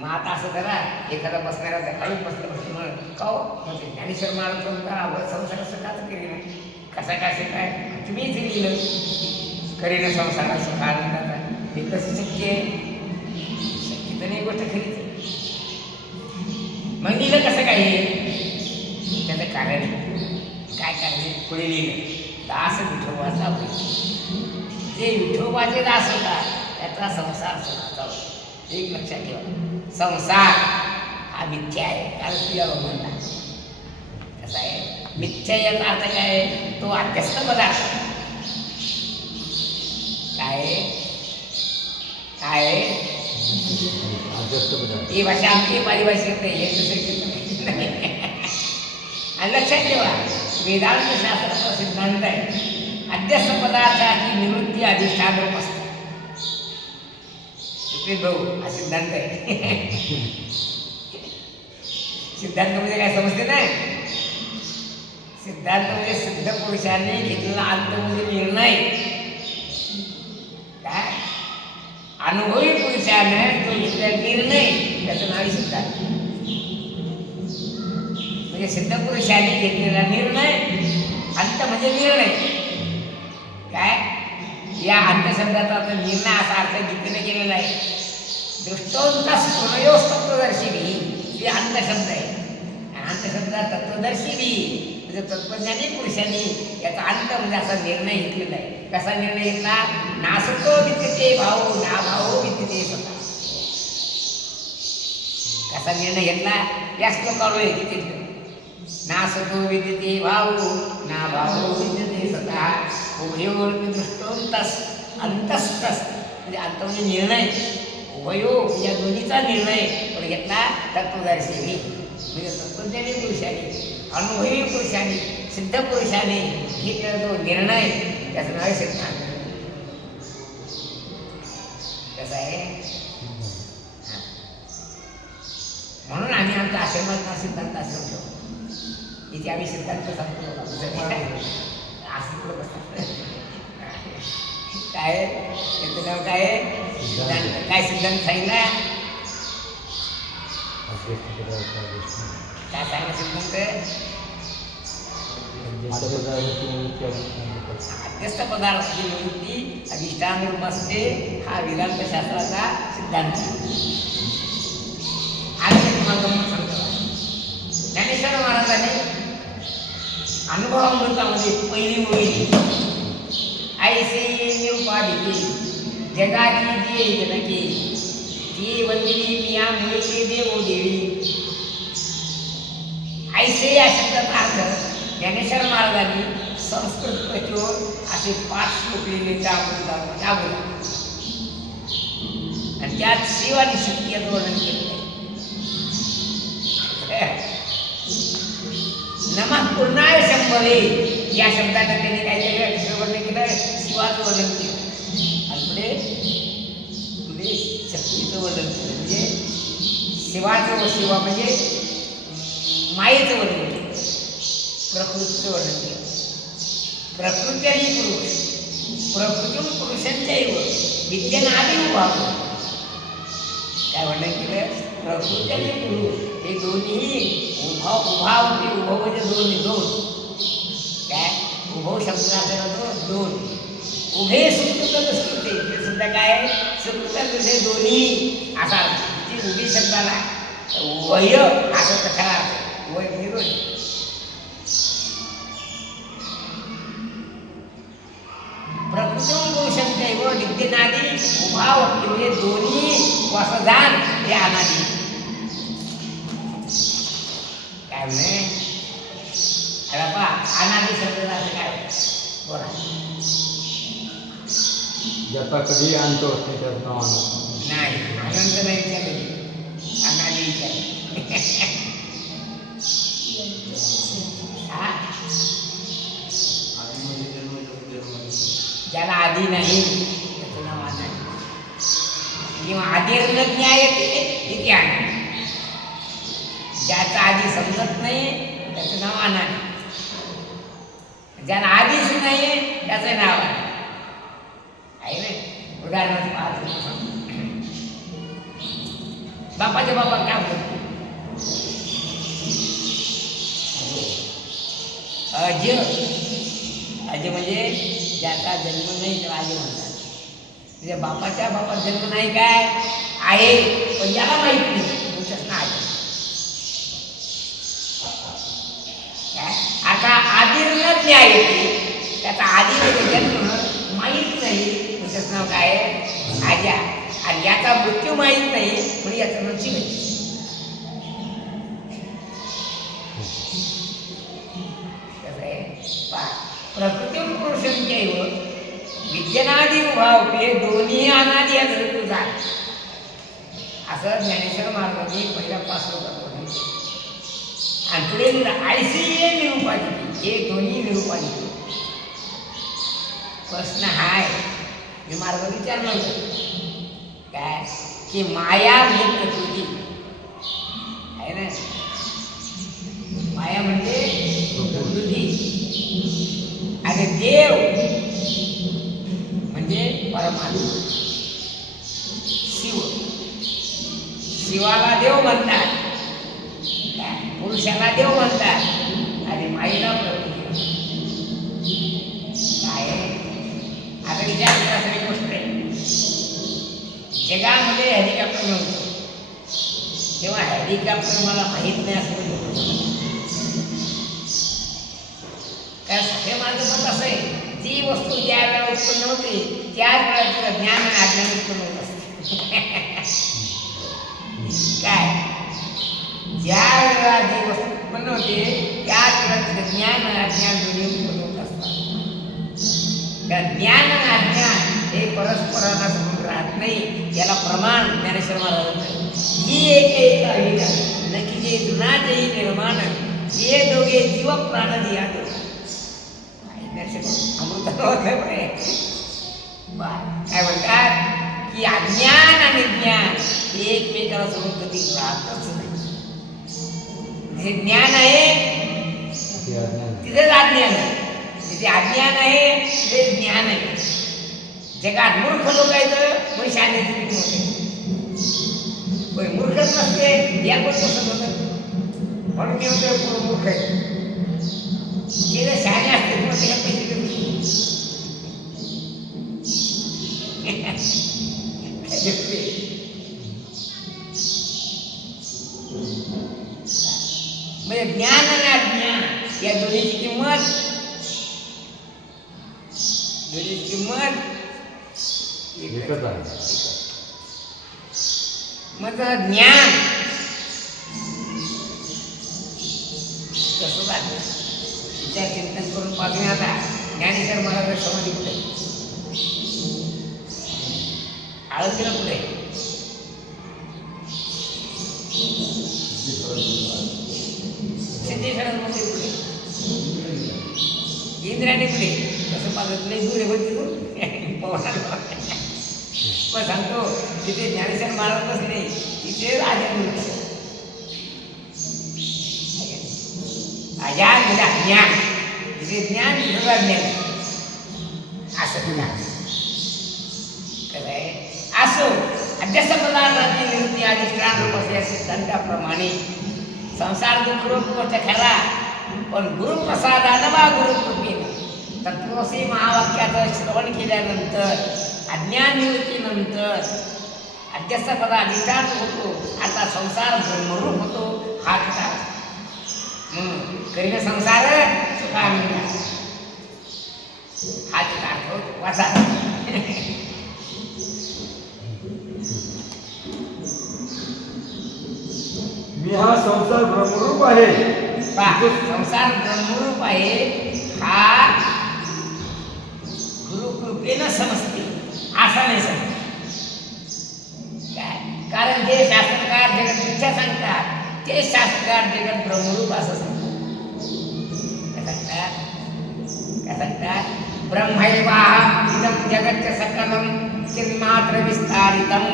मग आता असं करा, एखादा बसणारा काही बसलं म्हणून का हो म्हणजे ज्ञानेश्वर महाराज म्हणता संसार सुखाच करीन, कसा कसं काय तुम्हीच लिहिलं करीन संसार सुख आनंदाचा, हे कसं शक्य आहे? शक्य तर नाही गोष्ट खरीच. मग लिहिलं कसं काय? त्याचं कारण काय कारण पुढे लिहिलं, दास विठोबाचा होईल. जे विठोबाचे दास होता त्याचा संसार सुखाचा होता. एक लक्षात ठेवा, संसार हा मिथ्या आहे. कारण तुझ्या म्हणला कसा आहे मिथ्या, याचा अर्थ काय? तो अध्यस्त पदार्थ काय काय ही भाषा आमची पारिभाषिक नाही, हे दुसरे आणि लक्षात ठेवा, वेदांत शास्त्राचा सिद्धांत आहे अध्यस्त पदार्थाची निवृत्ती अधिष्ठान रूप असते. भाऊ हा सिद्धांत आहे. सिद्धांत म्हणजे काय समजते ना? सिद्धांत म्हणजे सिद्ध पुरुषांनी घेतलेला अंत म्हणजे निर्णय. काय अनुभवी पुरुषाने तो घेतलेला निर्णय त्याचं नाव सिद्धांत. म्हणजे सिद्ध पुरुषांनी घेतलेला निर्णय, अंत म्हणजे निर्णय. काय या अंतशब्दाचा निर्णय असा अर्थ गीतेने केलेला आहे. दृष्टोंतस तत्वदर्शिनी ही अंतशब्द आहे. अंतशब्दात तत्वदर्शिनी म्हणजे तत्वज्ञानी पुरुषांनी याचा अंत म्हणजे असा निर्णय घेतलेला आहे. कसा निर्णय घेतला? नासतो विद्यते भाऊ ना भाऊ विद्यते स्वतः. कसा निर्णय घेतला? या श्लोकावर गीतेत नासतो विद्यते भाऊ ना भाऊ विद्यते स्वतः उभयोर दृष्टोंतस अंतस्तस म्हणजे अंत म्हणजे निर्णय. उभयो या दोन्हीचा निर्णय पण घेतला तत्वदर्शिनी म्हणजे तत्वज्ञानी पुरुषाने, अनुभवी पुरुषाने, सिद्ध पुरुषाने घेतलेला जो निर्णय त्याचं नाव सिद्धांत. कसं आहे? म्हणून आम्ही आमच्या आश्रमात सिद्धांत आश्रम ठेवतो. इथे आम्ही सिद्धांत सांगतो काय त्याचं नाव काय? सिद्धांत. काय सिद्धांत सांगितला? काय सांगितलं सिद्धांत? अध्यस्त पदार्थाची निवृत्ती अधिष्ठान रूप असते, हा वेदांत शास्त्राचा सिद्धांत. आणि तुम्हाला गंमत सांगतो, ज्ञानेश्वर महाराजांनी अनुभवामृतामध्ये पहिली ओळी ऐसे निरुपाधिके जगाची जी जनके ती वंदिनी मिया मुळे देवो देवी. ऐसे या शब्दाचा अर्थ ज्ञानेश्वर महाराजांनी संस्कृत प्रचोर असे 5 श्लोक लिहिले त्या अमृतामध्ये आणि त्यात शिव आणि शक्ती याचं वर्णन केलेलं आहे. नमः पूर्णाय शंभवे या शब्दाने त्यांनी काय केलं? वर्णन केलं, शिवाचं वर्णन केलं आणि पुढे शक्तीचं वर्णन केलं. म्हणजे शिवा म्हणजे मायेचं वर्णन केलं, प्रकृतीचं वर्णन केलं. प्रकृती आणि पुरुष, प्रकृतीतून पुरुषांच्याही विद्येने उभाव काय वर्णन केलं? प्रकृती आणि पुरुष हे दोन्ही उभाव म्हणजे दोन काय उभव शब्दाचा दोन उभे सुकृत सुकृते हे सुद्धा काय सुकृत दोन्ही असा ती उभी शब्दाला वय असं खरा अर्थ वय विरोध. प्रकृती पुरुषांच्या विद्येनादी उभाव म्हणजे दोन्ही वसदान हे अनादी. काय म्हणे अनादी शब्दाचा अर्थ काय? बोला. ज्याचा कधी अंत होत नाही त्याचं नाव नाही, अनंत नाही विचारले, अनादी विचारले. ज्याला आधी नाही त्याचं नाव अनादी किंवा आधी न्याय येते अनादी. ज्याचा आधी समजत नाही त्याचं नाव अनादी, ज्याला आधीच नाही त्याचं नाव आहे ना. उदाहरणार्थ पाहतो बापाच्या बाबा काय म्हणतो अज अज म्हणजे ज्याचा जन्म नाही त्याला अज म्हणतात. म्हणजे बापाच्या बापात जन्म नाही काय आहे पण याला माहित नाही तुमच्याच ना आहे काय. आता आदिर्ज्ञ आहे ते त्याचा आधी जन्म माहीत नाही तुमच्याच नाव काय आजा. आणि याचा मृत्यू माहीत नाही म्हणजे याचं नाव चिरंजीव. प्रकृती पुरुषंचैव विद्यनादि भावते दोन्ही अनादि तुझा असं ज्ञानेश्वर महाराजांनी पहिल्या 5 श्लोकात म्हटलं. आणि पुढे आयसी निरूपाधिक हे दोन्ही निरूपाधिक. प्रश्न हाय मी महाराज विचारलं होतं काय की माया म्हणजे प्रकृती आहे ना. माया म्हणजे प्रकृती आणि देव म्हणजे परमात्मा शिव. शिवाला देव म्हणतात पुरुषाला देव म्हणतात आणि माईला प्रकृती काय. आता विचार करायची गोष्ट आहे. जगामध्ये हेलिकॉप्टर नव्हतं तेव्हा हेलिकॉप्टर मला माहीत नाही असं म्हणतो काय. सगळे माझं मत असं आहे जी वस्तू ज्या वेळेला उत्पन्न होते त्याच वेळेला तिचं ज्ञान आणि अज्ञान उत्पन्न होत असते काय. ज्या वेळेला जी वस्तू उत्पन्न होते त्याच वेळेला तिचं ज्ञान आणि अज्ञान दोन्ही उत्पन्न होत असतात. त्या ज्ञान आणि अज्ञान हे परस्परांना सोडून राहत नाही. याला प्रमाण ज्ञानेश्वर महाराजांचं ही एक अविदा नक्की जे जुनाचेही निर्माण जे दोघे जीव प्राण दिया काय म्हणतात की अज्ञान आणि ज्ञान हे एकमेकाला सोडून कधी राहतच नाही. जे ज्ञान आहे तिथेच अज्ञान आहे. जिथे अज्ञान आहे तिथे ज्ञान आहे. जगात मूर्ख लोक आहेत पण शाळेची किती होते पण मूर्खच नसते या गोष्ट कसं होतं म्हणून मी होतो पूर्ण मूर्ख आहे. जे जर शाळे असते किंवा त्याला पैसे म्हणजे ज्ञान आणि अज्ञान या दोन्हीची किंमत एकच आहे. मग ज्ञान कसं झालं विचार चिंतन करून पाहून आता ज्ञानेश्वर महाराज समाधी कुठे आळंदीला कुठे सिद्धेश्वर मंदिर कुठे इंद्राने कुठे कसं पाहत लई दूर आहे पण सांगतो तिथे ज्ञानेश्वर महाराज बसले तिथे अज्ञान म्हणजे अज्ञान तिथे ज्ञान तिथं अज्ञान असं तुला कसं आहे. असो अध्यक्ष पदार्थाची निवृत्ती अधिष्ठान रूप असल्या सिद्धांताप्रमाणे संसार दुःखरूप गोष्ट खरा पण गुरुप्रसादानं वा गुरुकृपेनं तत्वसी महावाक्याचं श्रवण केल्यानंतर अज्ञान निवृत्तीनंतर अध्यक्ष पदा अधिष्ठान होतो. आता संसार ब्रह्मरूप होतो हा कथा करीन संसार सुखानंदा हा तिचा अर्थ होतो वाचा. मी हा संसार ब्रह्मरूप आहे. संसार ब्रह्मरूप आहे हा गुरुकृपेनं समजते असं नाही समजत काय. कारण जे शास्त्रकार जगत मिथ्या सांगतात ते शास्त्रकार जगत ब्रह्मरूप असं सांगतात. काय सांगतात ब्रह्मैवाहम् इदं जगत् सकलं चिन्मात्र विस्तारितं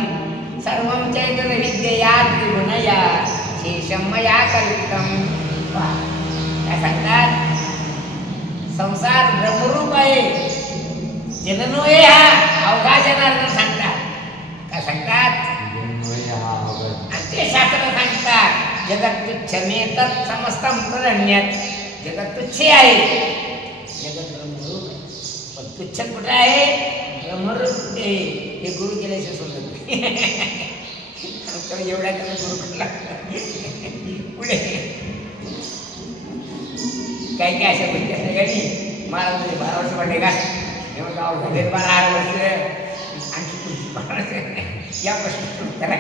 सर्वं चैतन्य विद्यया त्रिगुणया शेषं मया कल्पितं. काय सांगतात संसार ब्रह्मरूप आहे जननोय हा अवघा जनार्दन सांगतात. काय सांगतात आणि ते जगत तुच्छमेत समस्तं तदन्यत्. जगत तुच्छ आहे, जगत ब्रह्मरूप आहे. पण तुच्छ कुठं आहे, ब्रह्मरूप कुठे आहे, हे गुरु केल्याशिवाय समजत नाही. एवढ्या त्याला गुरु केला. पुढे काही काय अशा गोष्टी असल्या गाडी महाराज म्हणजे 12 वर्ष वाटे का तेव्हा गाव झाले 12 वर्ष आणखी पुढची 12 वर्ष या प्रश्न करा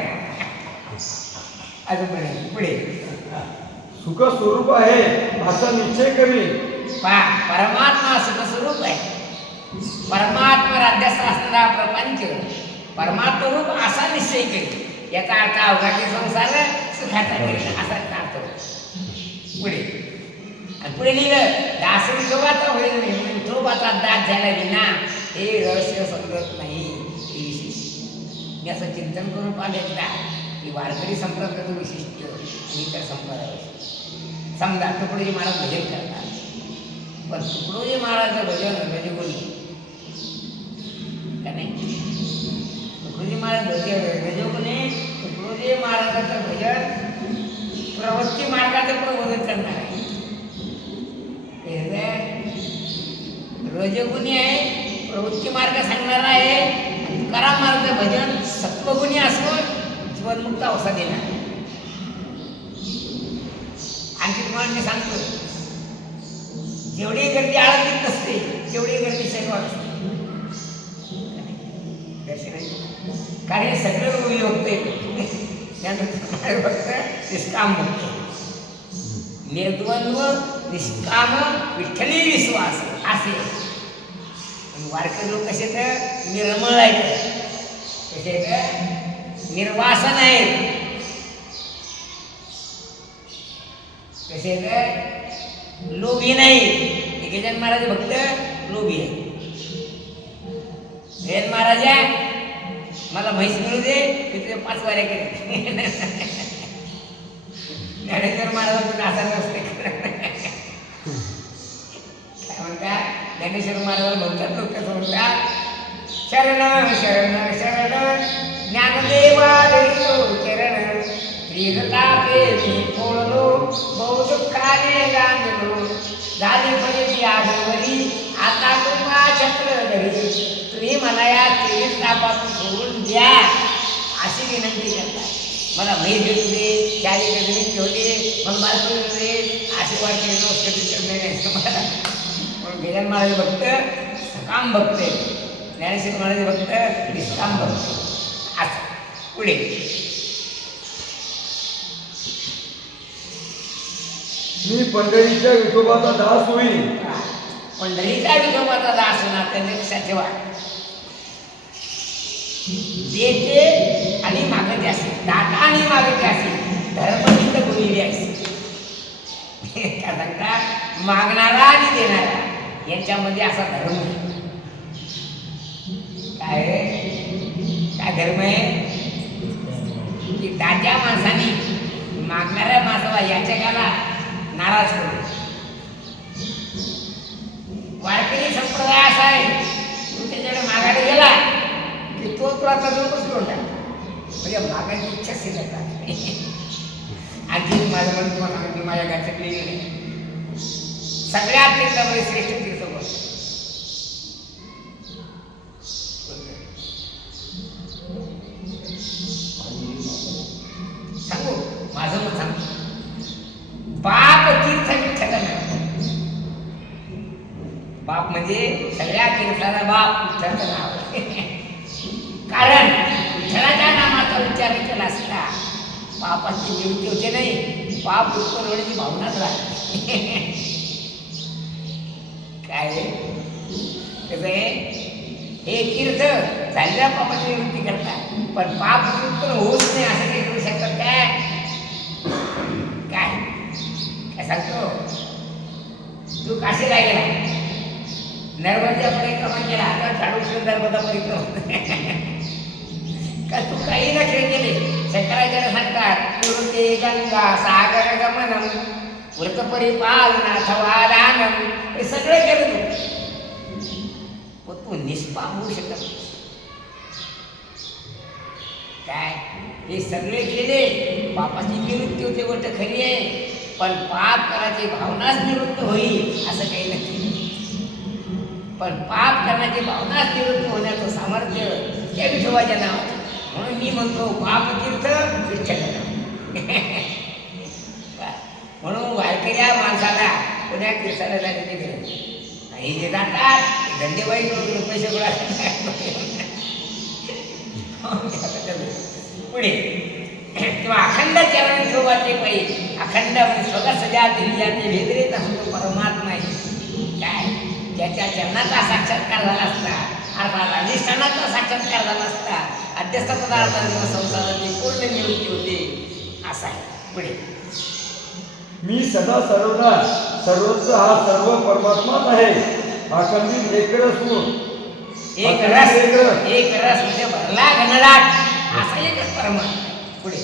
अजून म्हणे पुढे सुख स्वरूप आहे असा निश्चय करी. परमात्मा सुख स्वरूप आहे. परमात्मा राज्याचा असणारा प्रपंच परमात्मा रूप असा निश्चय केला. याचा अर्थ अवघाची संसार सुखाचा केला असा अर्थ होतो. पुढे आणि पुढे लिहिलं दास विठोबाचा होईल विठोबाचा दास झाला विना हे रहस्य समजत नाही. हे विशेष मी असं चिंतन करून पाहिलं की वारकरी संप्रदायाचं विशिष्ट आणि इतर संप्रदाय समजा तुकडोजी महाराज भजन करतात, पण तुकडोजी महाराजचं भजन रजगुणी का नाही. तुकडोजी महाराज भजन रजगुणी तुकडोजी महाराजाचं भजन प्रवृत्ती मार्गाचं प्रबोधन करणार आहे. रजगुणी आहे, प्रवृत्ती मार्ग सांगणार आहे. तुकाराम महाराजचं भजन सत्वगुणी असून जीवनमुक्त अवस्था देणार. आणखी तुम्हाला मी सांगतो जेवढी गर्दी आळंदीत नसते तेवढी गर्दी शनिवार असते. कारण हे सगळं रोगी होते त्यानंतर फक्त निष्काम बघतो. निर्द्वंद्व निष्काम विठ्ठली विश्वास असे. वारकरी लोक कसे तर निर्मळ आहेत, कसे तर निर्वासन आहेत, कसे तर लोभी नाही. गजानन महाराज भक्त लोभी आहे. गजानन महाराजा मला म्हैस मिळू दे तिथे 5 वाऱ्या केल्या. ज्ञानेश्वर महाराज असा नसते काय म्हणतात. ज्ञानेश्वर महाराज म्हणतात लोक कसं म्हणतात शरण शरण शरण ज्ञानदेवा चरण प्रियतापे मी पोळलो बहु दुःखाने गांजलो झाली फळी आजवरी आता तुम्हा चक्र धरी तुम्ही मला या 23 तापातून सोडून द्या अशी विनंती करतात. मला म्हैस भेटू दे, 4 एकर जमीन घेऊ दे, मला बायको मिळू दे, आशीर्वाद केले नमस्कार नाही मला. म्हणून गजानन महाराज भक्त सकाम भक्त आहे, ज्ञानेश्वर महाराज भक्त निष्काम भक्त. असं पुढे मी पंढरीच्या विठोबाचा दास होईल. पंढरीचा विठोबाचा दास होणार त्यांनी लक्षात ठेवा. देते आणि मागते असे, दाता आणि मागते असे धर्मनिष्ठ बोललेली आहे. काय सांगतात मागणारा आणि देणारा यांच्यामध्ये असा धर्म काय काय धर्म आहे की दात्या माणसाने मागणाऱ्या माणसाला याचकाला नाराज करू. वारकरी संप्रदाय असा आहे तू त्याच्याकडे मागायला गेला की तो तुला तरुणच करून टाकतो. म्हणजे मागायची इच्छा शिल्लक राहते. आणखी माझं म्हणून तुम्हाला सांगितलं माझ्या घरचं क्लिनिक आहे सगळ्यात तीर्थामध्ये श्रेष्ठ तीर्थ बस. सांगू माझं मत सांगतो बाप तीर्थ विठ्ठल नाही. बाप म्हणजे सगळ्या तीर्थाला बाप विठ्ठलचं नाव. कारण विठ्ठलाच्या नामाचा उच्चार केला असता पापाची निवृत्ती होते नाही, पाप उत्पन्न होण्याची भावनाच राहते. काय कसं आहे हे तीर्थ झालेल्या पापाची निवृत्ती करतात, पण पाप उत्पन्न होऊच नाही असं काही करू शकतात काय काय काय सांगतो. तू काशीला गेला नर्मदेच्या परिक्रमा केला आता झाडू नर्मदा परिक्रमा का तू काही न खेळ केले. शंकराचार्य सांगतात कुरुते गंगा सागर गमनम व्रत परिपालनाथवा दानम हे सगळं केलं तू. तू निष्पाप होऊ शकत काय हे सगळे केले, पापाची निवृत्ती होते गोष्ट खरी आहे, पण पाप करायची भावनाच निवृत्त होईल असं काही नक्की नाही. पण पाप करण्याची भावनाच निवृत्त होण्याचं सामर्थ्य त्या विठोबाच्या नावाचं. म्हणून मी म्हणतो पापतीर्थ विठ्ठल म्हणून वारकऱ्या माणसाला पुण्या तीर्थाला जाण्याची गरज नाही. जे जातात धंदेबाई पैसे गोळा पुढे किंवा अखंड चरण विठोबाचे पै अखंड स्वतः सजा दिली जाते भेदरेत असतो परमात्मा आहे. काय ज्याच्या चरणाचा साक्षात्कार झाला असता, अर्थात अधिष्ठानाचा साक्षात्कार झाला असता, अध्यस्थ पदार्थांच्या संसाराची पूर्ण निवृत्ती होते असा आहे. पुढे मी सदा सर्वदा सर्वत्र हा सर्व परमात्माच आहे. अखंडित एकरस होऊन एक रस म्हणजे भरला घनदाट असा एकच परमात्मा. पुढे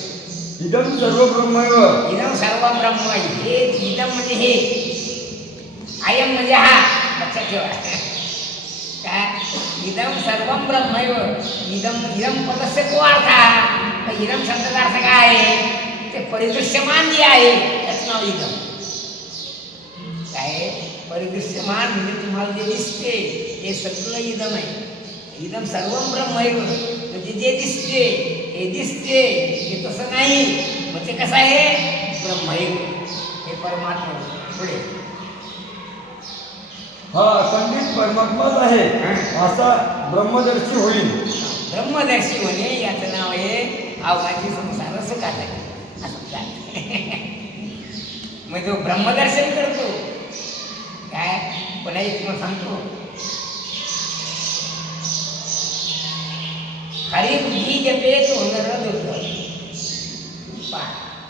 इदम सर्व ब्रह्मैव. इदम सर्व ब्रह्म. हे इदम म्हणजे हे, आयम म्हणजे हा, लक्षात ठेवा. काय इदम सर्व ब्रह्मैव. इदम पदस्य को अर्थ. इदम शब्दाचा अर्थ काय आहे? ते परिदृश्यमान जे आहे त्याचं नाव इदम. काय परिदृश्यमान म्हणजे तुम्हाला जे दिसते हे सगळं इदम आहे. इदम सर्व ब्रह्मैव म्हणजे जे दिसते हे तसं नाही. मग ते कसं आहे? ब्रह्मैव हे परमात्मा. पुढे हा अखंडित परमात्माच आहे असा ब्रह्मदर्शी होईल. ब्रह्मदर्शी होणे याचं नाव आहे अवघाची संसार सुखात आहे असं काय. मग तो ब्रह्मदर्शन करतो काय. पुन्हा एक मग सांगतो, हरिबुद्धी जपे तो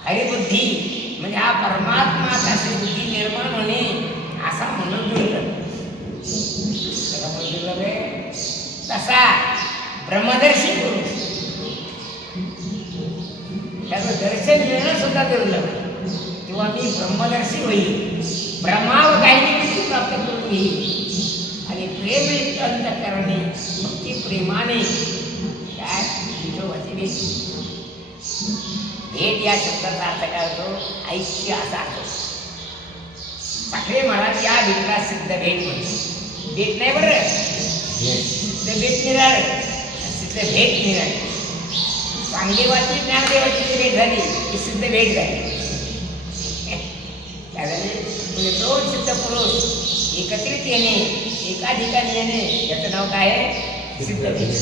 हरिबुद्धी म्हणजे हा परमात्मा अशी बुद्धी निर्माण होणे असा म्हणून दुर्लभ आहे. तसा ब्रह्मदर्शी पुरुष त्याचं दर्शन मिळणं सुद्धा दुर्लभ आहे. किंवा मी ब्रह्मदर्शी होईल, ब्रह्मावगायनी प्राप्त करून घेईल आणि प्रेम अंतःकरणे भक्ती प्रेमाने काय विठोबाची भेट. भेट या शब्दाचा अर्थ काय होतो? ऐक्य असा अर्थ. साखरे महाराज या भेटला सिद्ध भेट म्हणतो. भेट नाही बरं, सिद्ध भेट निराळे, सिद्ध भेट निराळे. चांगदेवाची ज्ञानदेवाची जी भेट झाली ती सिद्ध भेट झाली. काय झाले? म्हणजे दोन सिद्ध पुरुष एकत्रित येणे, एका ठिकाणी येणे याचं नाव काय आहे? सिद्ध भेट.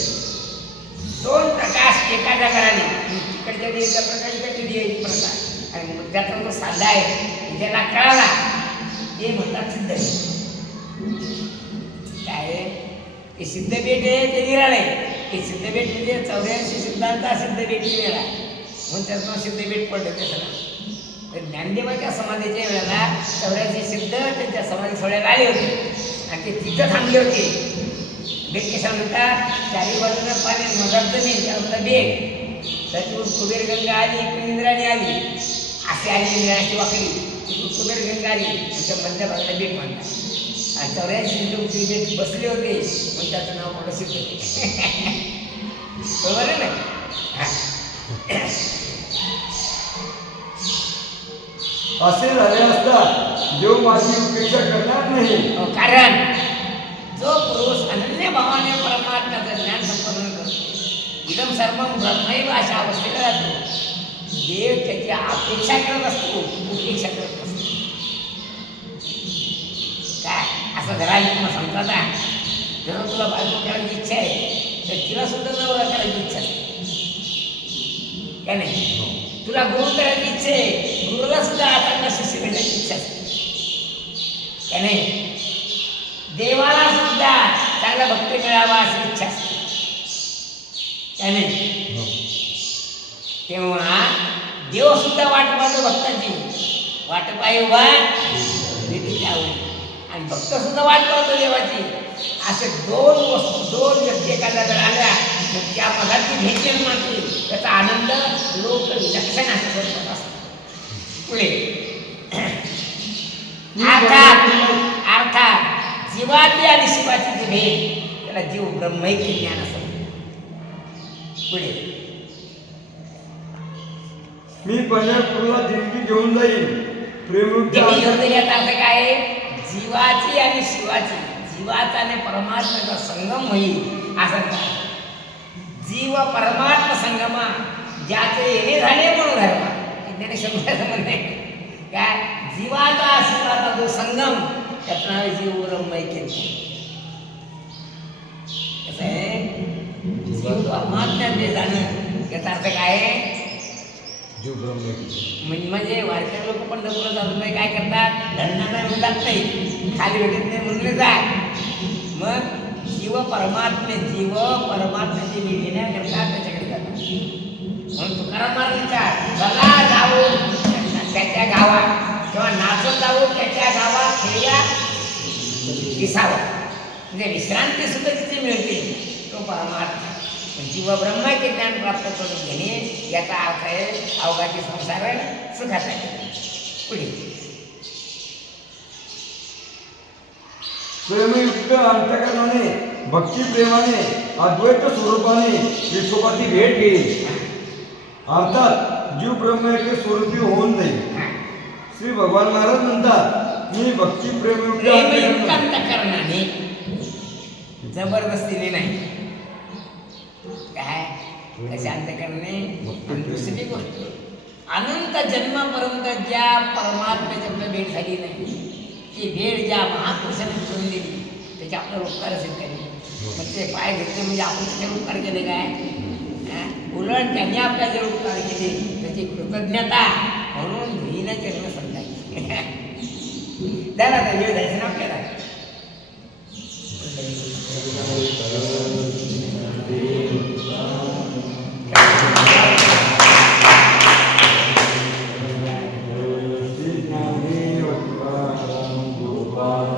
दोन प्रकाश एका जागाने तिकडच्या देवीचा प्रकाश इकडच्या देवीचा प्रकाश आणि मुद्द्याचा जो साधा आहे ज्याला कळाला ते म्हणतात सिद्ध भेट. काय ते सिद्ध भेट आहे ते निराळे. ते सिद्ध भेट म्हणजे 84 सिद्धांचा सिद्ध भेट मिळाला म्हणून त्याचं नाव सिद्ध भेट पडलं. त्याचं नाव ज्ञानदेवाच्या समाधीच्या वेळेला 84 सिद्ध त्यांच्या समाधी सोहळ्याला आले होते आणि ते तिथं थांबले होते. बेट कशा म्हणतात? चारी बाजूला पाणी मधात जमीन त्याला बेट. त्याच्यावर कुबेरगंगा आली, इंद्राणी आली, असे आली इंद्राची वाकडी. कुबेरगंगा आली त्या मध्य भागाला बेट म्हणतात. आणि 84 लोक ती बेट बसले होते पण त्याचं नाव मोठं सिद्ध होते. बरोबर आहे ना? असे झाले असता देव माझी उपेक्षा करणार नाही. कारण जो पुरुष अनन्य भावाने परमात्म्याचं ज्ञान संपादन करतो, इदम सर्व ब्रह्मैव अशा अवस्थेला जातो, देव त्याची अपेक्षा करत असतो, उपेक्षा करत असतो. काय असं घरा तुम्हाला सांगता ना, जर तुला बायको करायची इच्छा आहे तर तिला सुद्धा नवरा करायची इच्छा असते काय नाही. तुला गुरु करायची इच्छा आहे, गुरुला सुद्धा आता शिष्य भेटायची इच्छा असते काय नाही. देवाला सुद्धा चांगला भक्त मिळावा अशी इच्छा असते काय नाही. तेव्हा देव सुद्धा वाट पाहतो भक्तांची. वाट पाय उभा देवीच्या आवडी आणि भक्त सुद्धा वाट पाहतो देवाची. असे दोन वस्तू, दोन व्यक्ती एखाद्या जर आल्या तर त्या पदार्थी भेट निर्माण होईल. त्याचा आनंद लोक लक्षण असं करत असतात. पुढे अर्थात जीवाची आणि शिवाची जी भेट त्याला जीव ब्रह्मैक्य ज्ञान असं. पुढे मी पंढरपूरला दिंडी घेऊन जाईल. प्रेमयुक्त दिंडी घेऊन जाईल याचा अर्थ काय आहे? जीवाची आणि शिवाची, जीवाचा आणि परमात्म्याचा संगम होईल असं काय. जीव परमात्मा संगमा ज्याचे येणे झाले म्हणून धर्म, त्याने शब्दाचं म्हणणे काय, जीवाचा शिवाचा जो संगम त्याचं नाव जीव ब्रह्मैक्य. कसं आहे, जीव परमात्म्याकडे जाणं याचा अर्थ काय आहे? म्हणजे वारकरी लोक पण दररोज जात नाही, काय करतात, धंदा नाही म्हणतात नाही, खाली भेटत नाही म्हणले जाय. मग जीव परमात्म्याची विलीना करतात, त्याच्याकडे जातात. म्हणून तुकाराम महाराजांचा चला जाऊ त्याच्या गावात किंवा नाचत जाऊ त्याच्या गावात खेळ्या विसावा, म्हणजे विश्रांती सुद्धा तिथे मिळते. तो परमात्मा जीव ब्रह्माचे ज्ञान प्राप्त करून घेणे याचा अर्थ आहे अवघाची संसार सुखाचा. पुढे प्रेमयुक्त अंतकरणाने भक्ती प्रेमाने अद्वैत स्वरूपाने विठोबाची भेट घेईल, अर्थात जीव ब्रह्मैक्य स्वरूपी होऊन जाईल. श्री भगवान महाराज म्हणतात, मी भक्ती प्रेमयुक्त अंतकरणाने, जबरदस्तीने नाही. काय कशा अंतकरणे. आणि दुसरी गोष्ट, अनंत जन्मापर्यंत ज्या परमात्म्याची आपल्याला भेट झाली नाही, ती भेट ज्या महापुरुषाने करून दिली त्याचे आपल्याला उपकार असेल काही. मग ते पाय घेतले म्हणजे आपण त्याच्यावर उपकार केले काय, उलट त्यांनी आपल्या जर उपकार केले त्याची कृतज्ञता म्हणून धुईला चरण समजायची. द्याला तर वेळ जायचं ना आपल्याला. गोपाल